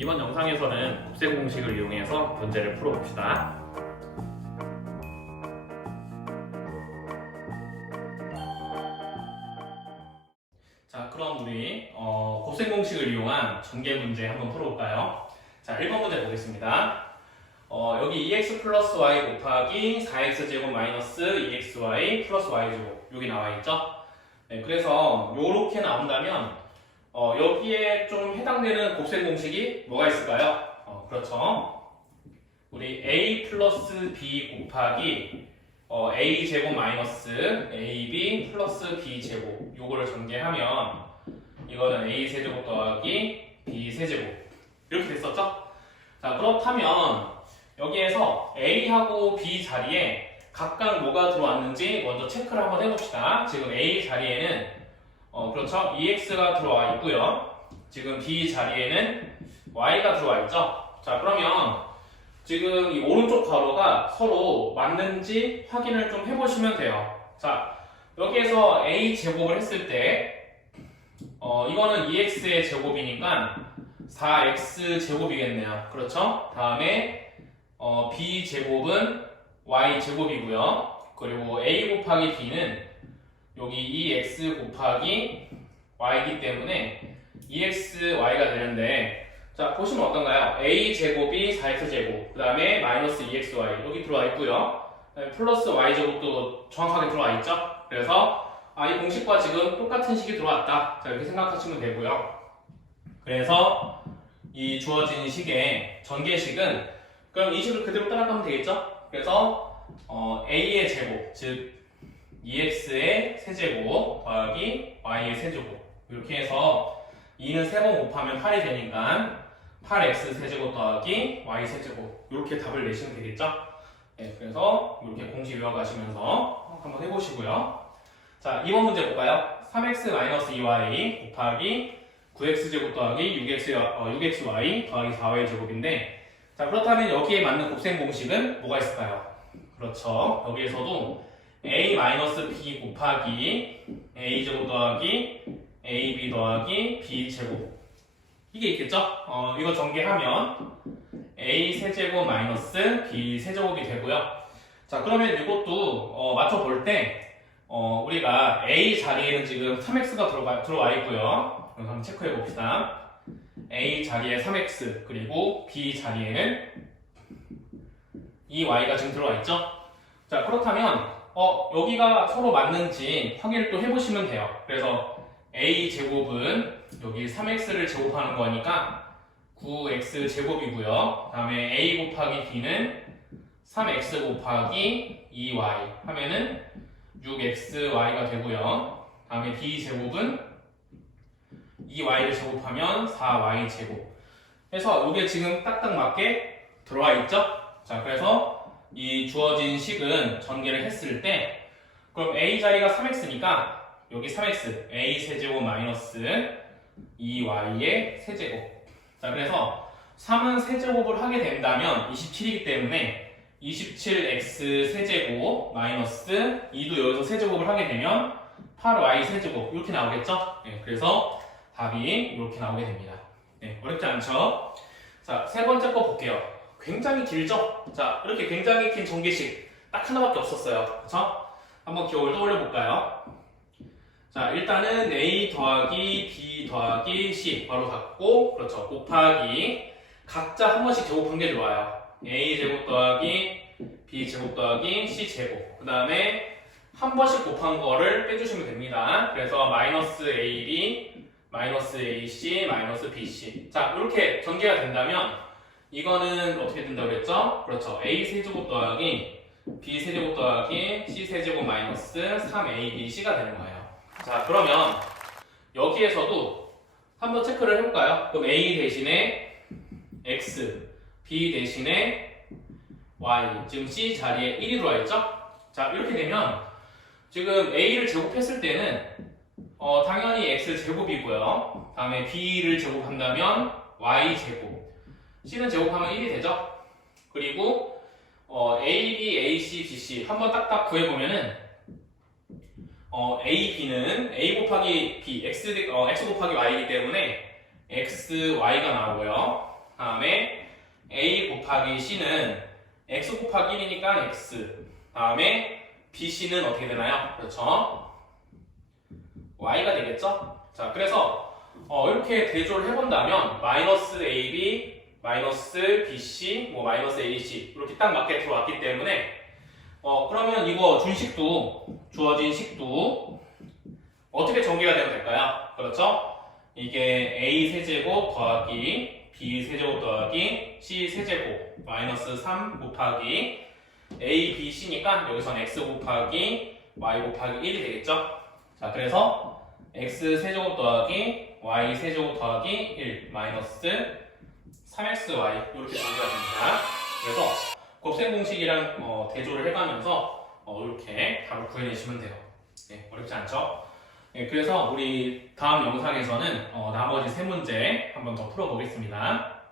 이번 영상에서는 곱셈 공식을 이용해서 문제를 풀어봅시다. 자, 그럼 우리 어, 곱셈 공식을 이용한 전개 문제 한번 풀어볼까요? 자, 1번 문제 보겠습니다. 어, 여기 2x 플러스 y 곱하기 4x 제곱 마이너스 2xy 플러스 y 제곱 여기 나와 있죠? 네, 그래서 요렇게 나온다면 어, 여기에 좀 해당되는 곱셈 공식이 뭐가 있을까요? 어, 그렇죠. 우리 a 플러스 b 곱하기 어, a 제곱 마이너스 ab 플러스 b 제곱 요거를 전개하면 이거는 a 세제곱 더하기 b 세제곱 이렇게 됐었죠? 자 그렇다면 여기에서 a하고 b 자리에 각각 뭐가 들어왔는지 먼저 체크를 한번 해봅시다. 지금 a 자리에는 어, 그렇죠. EX가 들어와 있고요. 지금 B 자리에는 Y가 들어와 있죠. 자, 그러면 지금 이 오른쪽 가로가 서로 맞는지 확인을 좀 해보시면 돼요. 자, 여기에서 A 제곱을 했을 때, 어, 이거는 EX의 제곱이니까 4X 제곱이겠네요. 그렇죠? 다음에, 어, B 제곱은 Y 제곱이고요. 그리고 A 곱하기 B는 여기 2x 곱하기 y이기 때문에 2xy가 되는데 자 보시면 어떤가요? a 제곱이 4x 제곱 그 다음에 마이너스 2xy 여기 들어와 있고요. 플러스 y 제곱도 정확하게 들어와 있죠? 그래서 아, 이 공식과 지금 똑같은 식이 들어왔다. 자 이렇게 생각하시면 되고요. 그래서 이 주어진 식의 전개식은 그럼 이 식을 그대로 따라가면 되겠죠? 그래서 어, a의 제곱 즉 2x의 세제곱 더하기 y의 세제곱 이렇게 해서 2는 3번 곱하면 8이 되니까 8x 세제곱 더하기 y 세제곱 이렇게 답을 내시면 되겠죠? 네, 그래서 이렇게 공식 외워가시면서 한번 해보시고요. 자, 2번 문제 볼까요? 3x-2y 곱하기 9x제곱 더하기 6x, 어, 6xy 더하기 4y 제곱인데 자, 그렇다면 여기에 맞는 곱셈 공식은 뭐가 있을까요? 그렇죠. 여기에서도 a-b 곱하기 a제곱 더하기 ab 더하기 b제곱 이게 있겠죠? 어, 이거 전개하면 a 세제곱 마이너스 b 세제곱이 되고요. 자 그러면 이것도 어, 맞춰볼 때 어, 우리가 a 자리에는 지금 3x가 들어가, 들어와 있고요. 그래서 한번 체크해 봅시다. a 자리에 3x 그리고 b 자리에는 2y가 지금 들어와 있죠? 자 그렇다면 어, 여기가 서로 맞는지 확인을 또 해보시면 돼요. 그래서 a 제곱은 여기 3x를 제곱하는 거니까 9x 제곱이고요. 다음에 a 곱하기 b는 3x 곱하기 2y 하면은 6xy가 되고요. 다음에 b 제곱은 2y를 제곱하면 4y 제곱. 해서 이게 지금 딱딱 맞게 들어와 있죠? 자, 그래서 이 주어진 식은 전개를 했을 때 그럼 a 자리가 3x니까 여기 3x a 세제곱 마이너스 2y의 세제곱 자 그래서 3은 세제곱을 하게 된다면 27이기 때문에 27x 세제곱 마이너스 2도 여기서 세제곱을 하게 되면 8y 세제곱 이렇게 나오겠죠? 네, 그래서 답이 이렇게 나오게 됩니다. 네, 어렵지 않죠? 자, 세 번째 거 볼게요. 굉장히 길죠? 자, 이렇게 굉장히 긴 전개식 딱 하나밖에 없었어요. 그쵸? 한번 기억을 떠올려 볼까요? 자, 일단은 A 더하기 B 더하기 C 바로 갖고, 그렇죠. 곱하기 각자 한 번씩 제곱한 게 좋아요. A 제곱 더하기 B 제곱 더하기 C 제곱. 그 다음에 한 번씩 곱한 거를 빼주시면 됩니다. 그래서 마이너스 AB, 마이너스 AC, 마이너스 BC. 자, 이렇게 전개가 된다면 이거는 어떻게 된다고 그랬죠? 그렇죠. A 세제곱 더하기 B 세제곱 더하기 C 세제곱 마이너스 3ABC가 되는 거예요. 자, 그러면 여기에서도 한번 체크를 해볼까요? 그럼 A 대신에 X, B 대신에 Y, 지금 C 자리에 1이 들어와 있죠? 자, 이렇게 되면 지금 A를 제곱했을 때는 어, 당연히 X 제곱이고요. 다음에 B를 제곱한다면 Y 제곱. C는 제곱하면 1이 되죠? 그리고 어, A, B, A, C, B, C 한번 딱딱 구해보면은 어, A, B는 A 곱하기 B, X, 어, X 곱하기 Y이기 때문에 X, Y가 나오고요. 곱하기 c는 x 곱하기 1이니까 x 다음에 bc는 어떻게 되나요? 그렇죠? y가 되겠죠? 자 그래서 어, 이렇게 대조를 해본다면 마이너스 ab 마이너스 bc 뭐 마이너스 ac 이렇게 딱 맞게 들어왔기 때문에 어 그러면 이거 준식도 주어진 식도 어떻게 전개가 되면 될까요? 그렇죠? 이게 a 세제곱 더하기 b 세제곱 더하기 c 세제곱 마이너스 3 곱하기 a, b, c니까 여기서는 x 곱하기 y 곱하기 1이 되겠죠? 자 그래서 x 세제곱 더하기 y 세제곱 더하기 1 마이너스 3xy 이렇게 됩니다. 그래서 곱셈 공식이랑 어, 대조를 해가면서 어, 이렇게 답을 구해내시면 돼요. 네, 어렵지 않죠? 네, 그래서 우리 다음 영상에서는 어, 나머지 세 문제 한번 더 풀어보겠습니다.